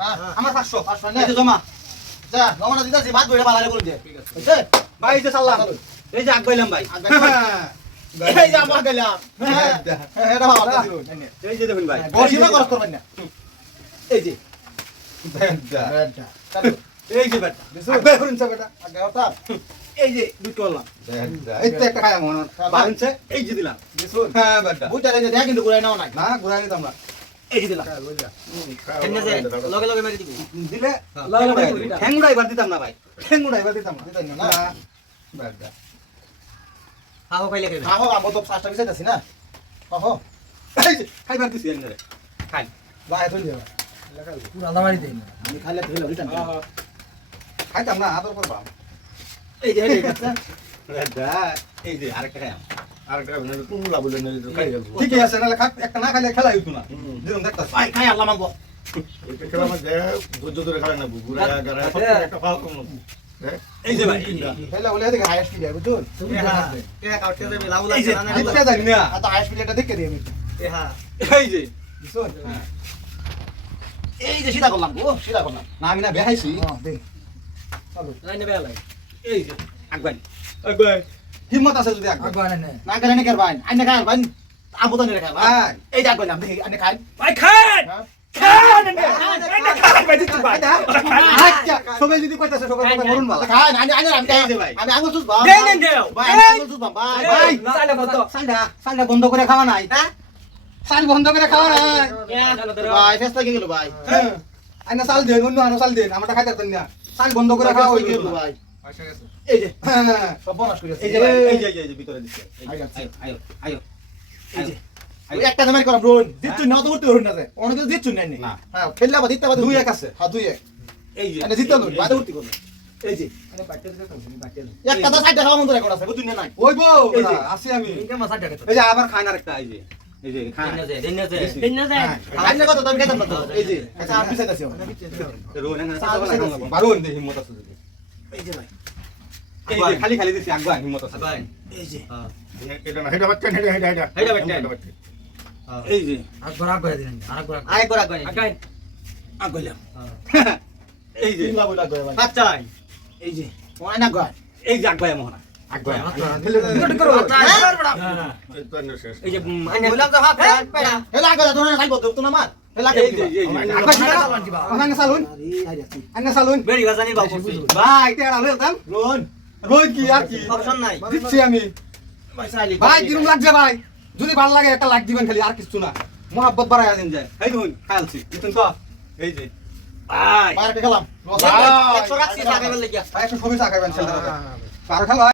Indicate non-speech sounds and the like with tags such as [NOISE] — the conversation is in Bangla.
ভাই হ্যাঁ। আমার পাঁচশো পাঁচশো জমা। যা নমনা দিতাছি বাদ বইটা বালারে করে দে। ভাই এই যে চাললাম এই যে আগাইলাম ভাই। এই যে আমরা গেলাম। হ্যাঁ হ্যাঁ, এটা দিছিল এই যে দেখুন ভাই। বসিমা করস করবেন না। এই যে। চালু এই যে বেটা দিছো? আগাই করুন সে বেটা আগে ওটা এই যে করলাম এই তো একটা খায় মনে বাড়ছে এই যে দিলাম। হ্যাঁ বেটা বুঝতে রে দেখ কিন্তু ঘুরাই নাও না ঘুরাই নিতাম না। এই দিলাম। লগে লগে মেরে দিবি। দিলে লগে লগে দিবি। ঠ্যাঙ্গুড়া এবার দিতাম না ভাই। ঠ্যাঙ্গুড়া এবার দিতাম না দিতেন না বেটা হাও পাইলে খাইবে খাব আমো তো পাঁচটা বিষয় আছি না। যে খাইবার দিছি এনে খাই। বাই তুই দে পুরা দামারি দেই আমি খাইলে তুই রিটার্ন খাইতাম না আদর করবা। এই যে এই কাছে [LAUGHS] এই যে আরেকটা খাই খাই ঠিকই আছে নাহলে একটা না খাইলে খেলা হইতো না। যেরকম খাই আল্লাহ মাগবো এই যে ভাই। খাইলে বলে দেখে লাগছে না জানি না। হাইস্ট দেখে দিই আমি এ হ্যাঁ এই যে। বুঝুন এই যে সিধা করলাম গো সিধা করলাম। না আমি না বেহাইছি। হ্যাঁ দেখ। এই যে আগবাই আগবাই হিম্মত আছে যদি না। আইনে খাই ভাই খাই ভাই এই যা কইলাম দেখি আইনে খাই ভাই হ্যাঁ। ভাই ভাই। আচ্ছা খাই আইনে আইনে আমি এই যে ভাই। আমি আঙ্গুল চুষ ভাই দেন দেন দেও ভাই আঙ্গুল চুষ ভাই ভাই সাইলে কত সালটা সালটা বন্ধ করে খাওয়া নাই। হ্যাঁ? সাল বন্ধ করে খাওয়া নাই। ভাই ফেস্তা কি গেল ভাই। হ্যাঁ। আইনা সাল দেন অন্য আনো দেন। আমরা খাইতে পারি না। সাল বন্ধ করে খাওয়া হই গেল ভাই। এই যে হ্যাঁ সব বনাস করে এই যে এই যে এই যে, ভিতরে দিছে আইও, আয়ো আয়ো আয়ো এই যে ওই একটা জামাই করাম রোন দিচ্ছু না তো করতে হরুন না অনেক কিছু দিচ্ছু না না। হ্যাঁ খেললে আবার দিতে আবার দুই এক আছে। হ্যাঁ দুই এক এই যে মানে জিততে হলো বাদে উঠতে করবে এই যে একটা তো সাইডে খাওয়া মন্দ রেকর্ড আছে বুঝুন না ওই বো আসি আমি এই কেমন সাইড এই যে আবার খান আরেকটা এই যে এই যে খান দেন দে দেন দে দিছি। দেন দে আইনে কত তুমি খেতাম না এই যে আচ্ছা আমি সাইড আছে রোন এখানে সাল সাল বিছাইতাছি। বারুন দে হিম্মত আছে যদি এই যে ভাই। এই যে খালি খালি দিছি আগুয়া হিম্মত আছে। ভাই এই যে। হ্যাঁ এটা এই যে। আকবার আকবার দিন আরেকবার আরেকবার আকবার এই যে। এই যে ওই না গয় এই যে। মোহনা এই না এই যে এই যে ভাই তেরা লই দাম রোন রোজ কি আর কি অপশন নাই দিচ্ছি আমি ভাই কিরম লাগছে ভাই যদি ভালো লাগে একটা লাগ দিবেন খালি আর কিছু না। মোহাব্বত বাড়ায় দিন যায়। এই দেখুন খাইলছি দিতেন তো এই যে। ভাই খেলাম। একশো ছবি চাকাইবেন খেলা